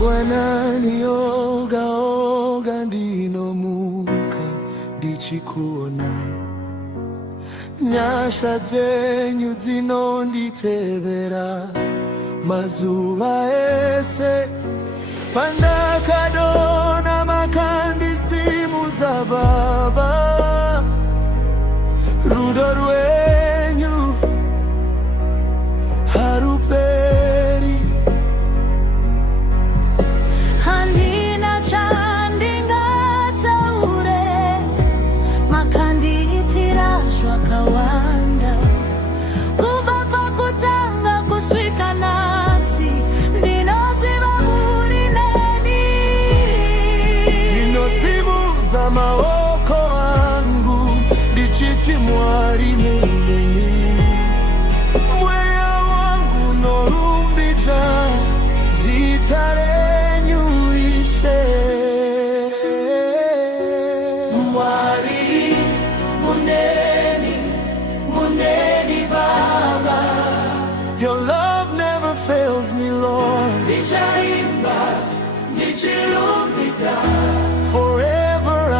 mangwanani oga oga ndinomuka ndichikuona, nyasha dzenyu dzinonditevera mazuva ese, pandakadona makandisimudza Baba, rudo rwenyu haruperi. Handina chandingataure, makandiitira zvakawanda, kubva pakutanga kusvika nhasi, ndinoziva muri neni. Ndinosimudza maoko angu ndichiti Mwari neni, mweya wangu unorumbidza zita renyu Ishe. Mwari muneni, muneni Baba, your love never fails me, Lord. Ndichaimba, ndichirumbidza, forever I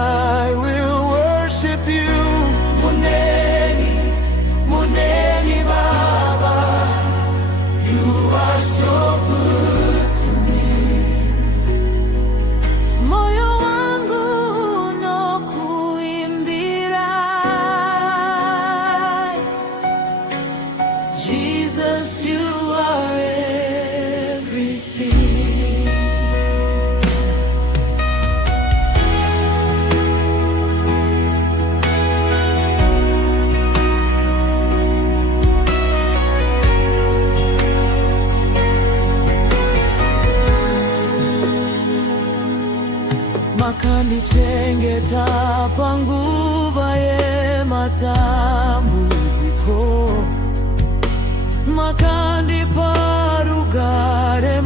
will worship you. Muneni, muneni Baba, you are so good to me. Moyo wangu unokuimbira, Jesus, you are everything. Makanichengeta panguva yematambudziko, makandipa rugare